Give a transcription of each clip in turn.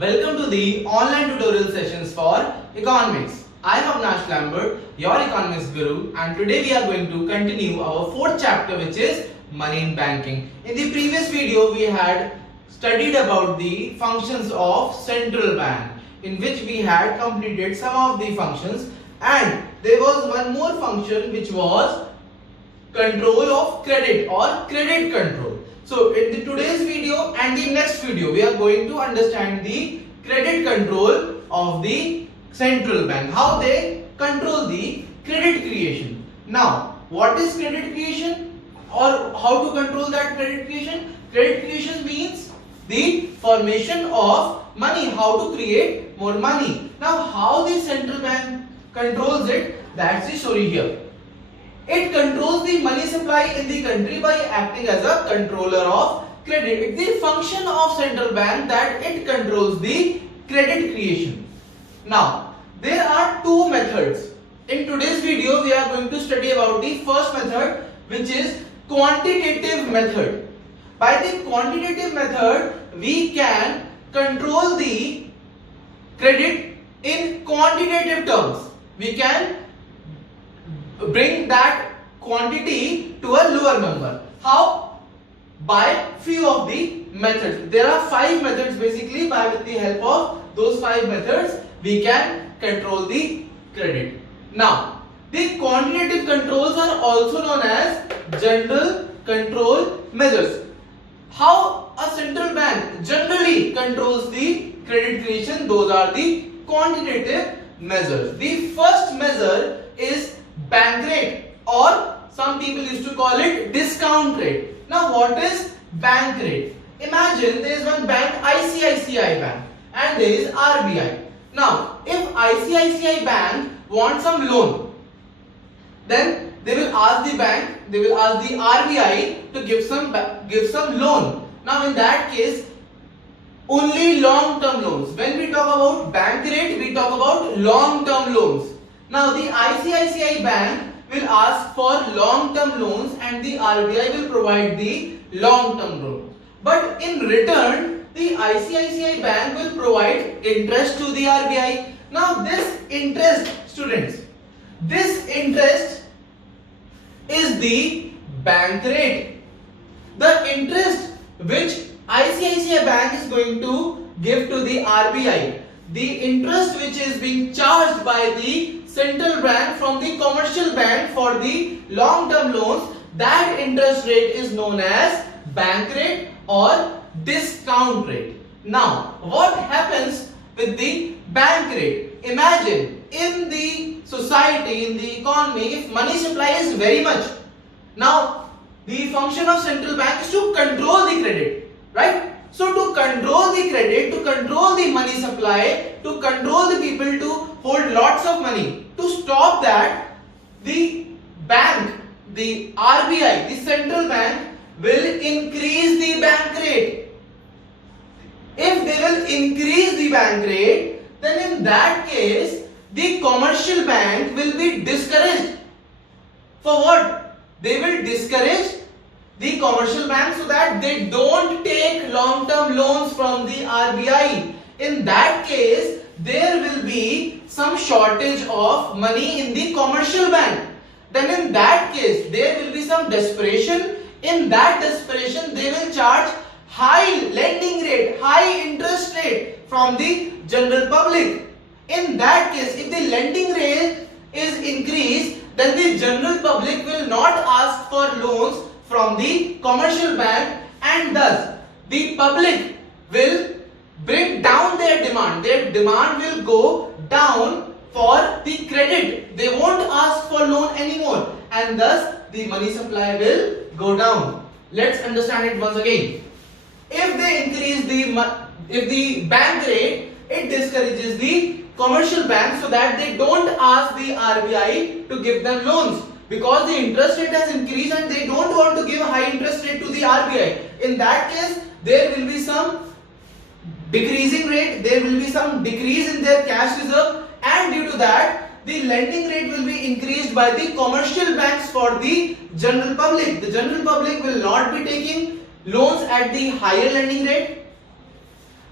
Welcome to the online tutorial sessions for economics. I am Avnash Lambert, your economics guru, and today we are going to continue our fourth chapter, which is money in banking. In the previous video, we had studied about the functions of central bank, in which we had completed some of the functions, and there was one more function which was control of credit or credit control. So in today's video and the next video, we are going to understand the credit control of the central bank, how they control the credit creation. Now, what is credit creation or how to control that credit creation? Credit creation means the formation of money, how to create more money. Now, how the central bank controls it, that's the story here. It controls the money supply in the country by acting as a controller of credit. It's the function of central bank that it controls the credit creation. Now, there are two methods. In today's video, we are going to study about the first method, which is quantitative method. By the quantitative method, we can control the credit in quantitative terms. We can bring that quantity to a lower number. How? By few of the methods. There are 5 methods basically. By with the help of those 5 methods, we can control the credit. Now, the quantitative controls are also known as general control measures. How a central bank generally controls the credit creation? Those are the quantitative measures. The first measure is bank rate, or some people used to call it discount rate. Now, what is bank rate? Imagine there is one bank, ICICI Bank, and there is RBI. Now, if ICICI Bank wants some loan, then they will ask the bank, they will ask the RBI to give some loan. Now, in that case, only long-term loans. When we talk about bank rate, we talk about long-term loans. Now, the ICICI Bank will ask for long-term loans and the RBI will provide the long-term loans. But in return, the ICICI Bank will provide interest to the RBI. Now, this interest, students, this interest is the bank rate. The interest which ICICI Bank is going to give to the RBI, the interest which is being charged by the central bank from the commercial bank for the long-term loans, that interest rate is known as bank rate or discount rate. Now, what happens with the bank rate? Imagine in the society, in the economy, if money supply is very much, now the function of central bank is to control the credit, right? So to control the credit, to control the money supply, to control the people to hold lots of money, to stop that, the bank, the RBI, the central bank will increase the bank rate. If they will increase the bank rate, then in that case, the commercial bank will be discouraged. For what? They will discourage the commercial bank so that they don't take long-term loans from the RBI. In that case, there will be some shortage of money in the commercial bank. Then in that case, there will be some desperation. In that desperation, they will charge high lending rate, high interest rate from the general public. In that case, if the lending rate is increased, then the general public will not ask for loans from the commercial bank, and thus the public will bring down their demand. Their demand will go down for the credit. They won't ask for loan anymore, and thus the money supply will go down. Let's understand it once again. If they increase the bank rate, it discourages the commercial bank so that they don't ask the RBI to give them loans, because the interest rate has increased and they don't want to give a high interest rate to the RBI. In that case, there will be some decreasing rate, there will be some decrease in their cash reserve, and due to that, the lending rate will be increased by the commercial banks for the general public. The general public will not be taking loans at the higher lending rate,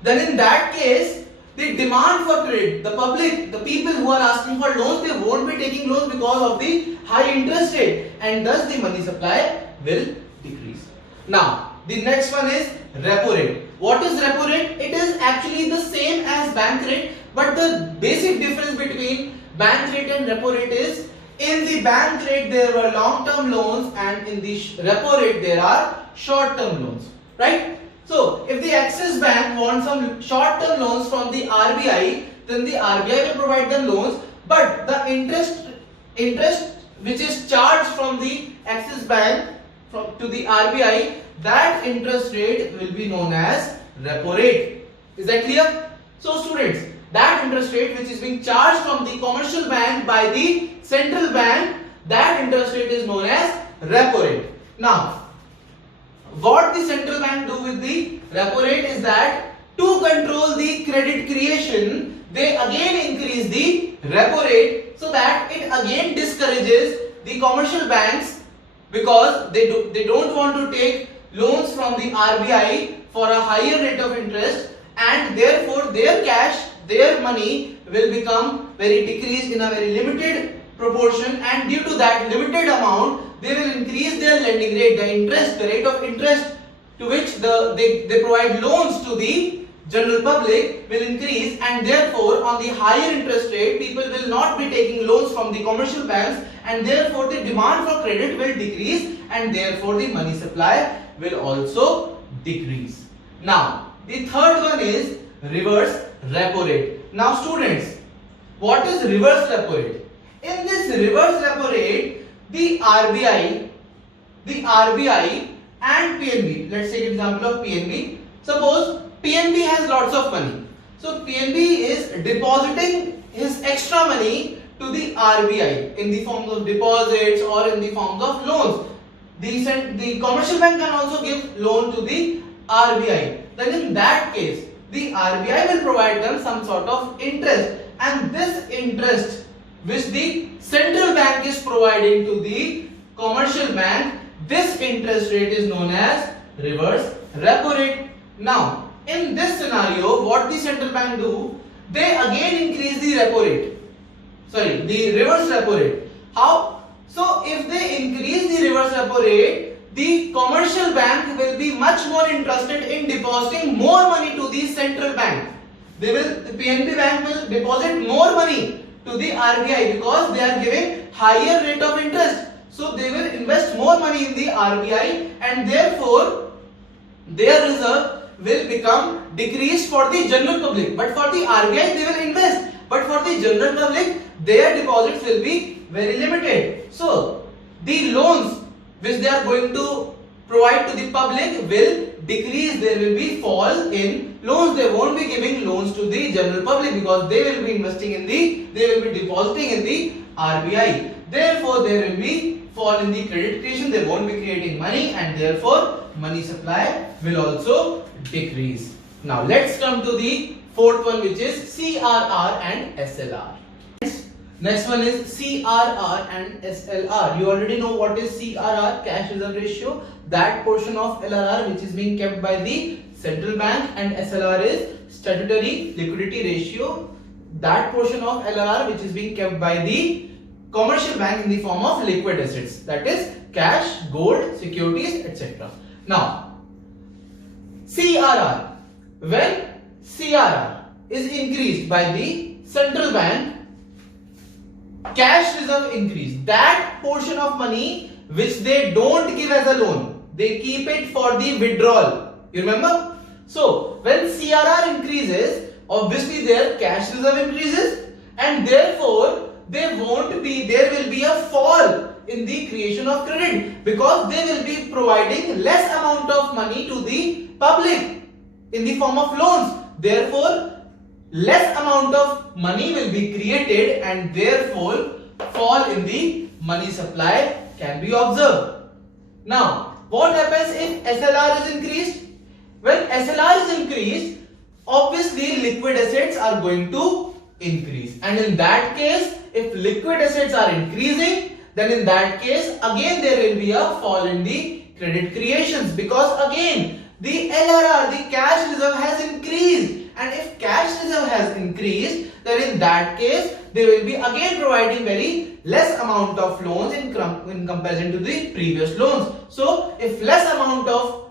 then in that case, the demand for credit, the public, the people who are asking for loans, they won't be taking loans because of the high interest rate, and thus the money supply will decrease. Now, the next one is repo rate. What is repo rate? It is actually the same as bank rate, but the basic difference between bank rate and repo rate is, in the bank rate there were long-term loans and in the repo rate there are short-term loans, right? So, if the Axis Bank wants some short-term loans from the RBI, then the RBI will provide them loans, but the interest which is charged from the Axis Bank to the RBI, that interest rate will be known as repo rate. Is that clear? So students, that interest rate which is being charged from the commercial bank by the central bank, that interest rate is known as repo rate. Now, what the central bank do with the repo rate is that, to control the credit creation, they again increase the repo rate, so that it again discourages the commercial banks, because they don't want to take loans from the RBI for a higher rate of interest, and therefore their cash, their money will become very decreased in a very limited proportion, and due to that limited amount, they will increase their lending rate, the rate of interest to which they provide loans to the general public will increase, and therefore on the higher interest rate, people will not be taking loans from the commercial banks, and therefore the demand for credit will decrease, and therefore the money supply will also decrease. Now, the third one is reverse repo rate. Now students, what is reverse repo rate? In this reverse repo rate, the RBI and PNB, let's take example of PNB. Suppose PNB has lots of money. So PNB is depositing his extra money to the RBI in the form of deposits or in the form of loans. The commercial bank can also give loan to the RBI. Then in that case, the RBI will provide them some sort of interest, and this interest which the central bank is providing to the commercial bank, this interest rate is known as reverse repo rate. Now, in this scenario, what the central bank do? They again increase the repo rate. Sorry, the reverse repo rate. How? So, if they increase the reverse repo rate, the commercial bank will be much more interested in depositing more money to the central bank. The PNB bank will deposit more money to the RBI because they are giving higher rate of interest. So they will invest more money in the RBI, and therefore their reserve will become decreased for the general public. But for the RBI they will invest, but for the general public their deposits will be very limited. So the loans which they are going to provide to the public will decrease. There will be fall in loans. They won't be giving loans to the general public because they will be investing in they will be depositing in the RBI. Therefore there will be fall in the credit creation. They won't be creating money, and therefore money supply will also decrease. Now let's come to the fourth one, which is CRR and SLR. Next one is CRR and SLR. You already know what is CRR, cash reserve ratio, that portion of LRR which is being kept by the central bank, and SLR is statutory liquidity ratio, that portion of LRR which is being kept by the commercial bank in the form of liquid assets, that is cash, gold, securities, etc. Now, CRR, when CRR is increased by the central bank, cash reserve increase, that portion of money which they don't give as a loan, they keep it for the withdrawal. You remember? So when CRR increases, obviously their cash reserve increases, and therefore there will be a fall in the creation of credit because they will be providing less amount of money to the public in the form of loans. Therefore less amount of money will be created, and therefore fall in the money supply can be observed. Now, what happens if SLR is increased? When SLR is increased, obviously liquid assets are going to increase, and in that case, if liquid assets are increasing, then in that case again there will be a fall in the credit creations, because again the LRR, the cash reserve has increased. And if cash reserve has increased, then in that case, they will be again providing very less amount of loans in comparison to the previous loans. So, if less amount of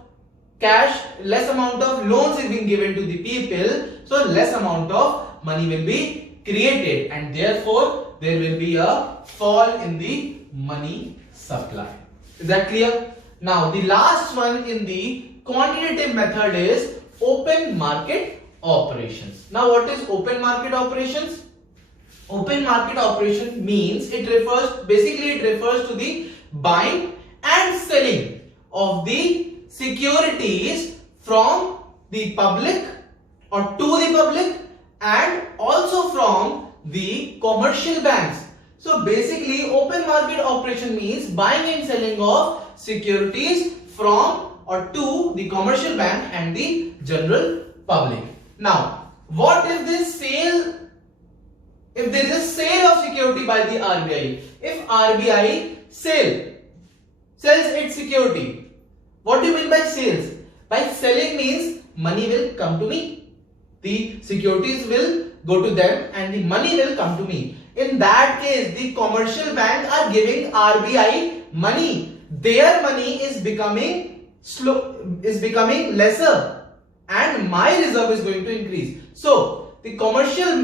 cash, less amount of loans is being given to the people, so less amount of money will be created, and therefore there will be a fall in the money supply. Is that clear? Now, the last one in the quantitative method is open market operations. Now, what is open market operations? Open market operation means it refers to the buying and selling of the securities from the public or to the public and also from the commercial banks. So basically, open market operation means buying and selling of securities from or to the commercial bank and the general public. Now, what if there is a sale of security by the RBI? If RBI sells its security, what do you mean by sales? By selling means money will come to me. The securities will go to them and the money will come to me. In that case, the commercial bank are giving RBI money. Their money is becoming lesser, and my reserve is going to increase. So the commercial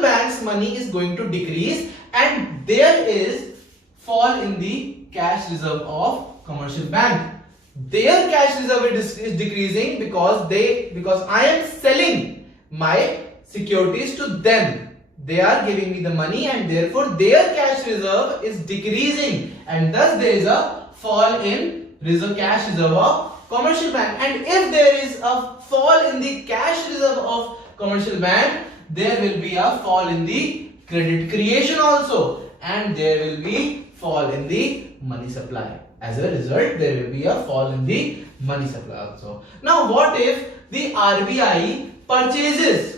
bank's money is going to decrease, and there is fall in the cash reserve of commercial bank. Their cash reserve is decreasing because I am selling my securities to them. They are giving me the money, and therefore their cash reserve is decreasing, and thus there is a fall in cash reserve of commercial bank. And if there is a fall in the cash reserve of commercial bank, there will be a fall in the credit creation also, and there will be fall in the money supply. As a result, there will be a fall in the money supply also. Now, what if the RBI purchases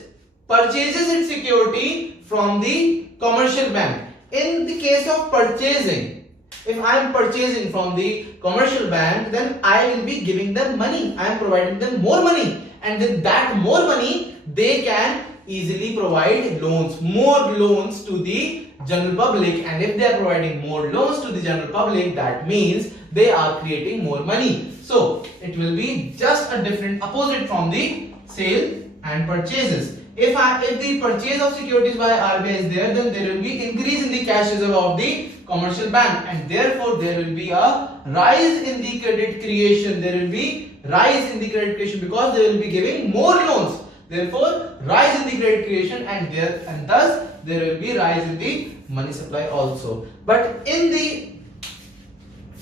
its security from the commercial bank? In the case of purchasing, if I am purchasing from the commercial bank, then I will be giving them money. I am providing them more money, and with that more money, they can easily provide more loans to the general public. And if they are providing more loans to the general public, that means they are creating more money. So it will be just a different opposite from the sale and purchases. If the purchase of securities by RBI is there, then there will be increase in the cash reserve of the commercial bank, and therefore there will be a rise in the credit creation. There will be rise in the credit creation because they will be giving more loans. Therefore, rise in the credit creation, and thus there will be rise in the money supply also. But in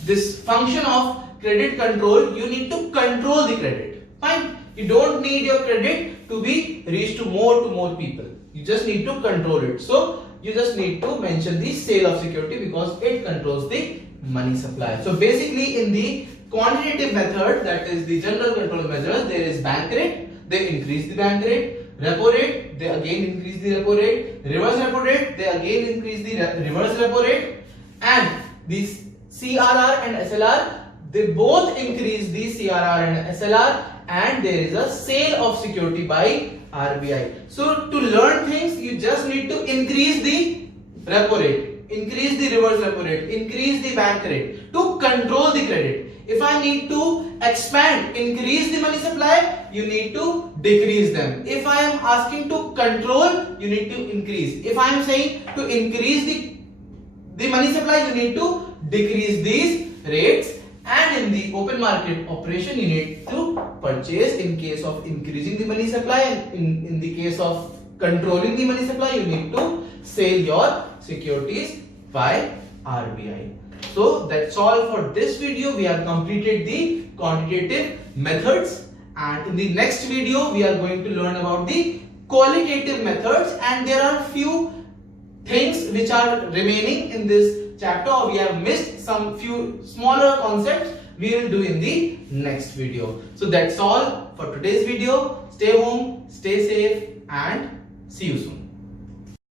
this function of credit control, you need to control the credit. Fine. You don't need your credit to be reached to more people. You just need to control it. So you just need to mention the sale of security because it controls the money supply. So basically, in the quantitative method, that is the general control measures, there is bank rate. They increase the bank rate. Repo rate, they again increase the repo rate. Reverse repo rate, they again increase the reverse repo rate. And these CRR and SLR, they both increase the CRR and SLR, and there is a sale of security by RBI. So to learn things, you just need to increase the repo rate, increase the reverse repo rate, increase the bank rate to control the credit. If I need to expand, increase the money supply, you need to decrease them. If I am asking to control, you need to increase. If I am saying to increase the money supply, you need to decrease these rates. And in the open market operation, you need to purchase in case of increasing the money supply, and in the case of controlling the money supply, you need to sell your securities by RBI. So that's all for this video. We have completed the quantitative methods, and in the next video we are going to learn about the qualitative methods, and there are few things which are remaining in this chapter, or we have missed some few smaller concepts we will do in the next video. So that's all for today's video. Stay home, stay safe, and see you soon.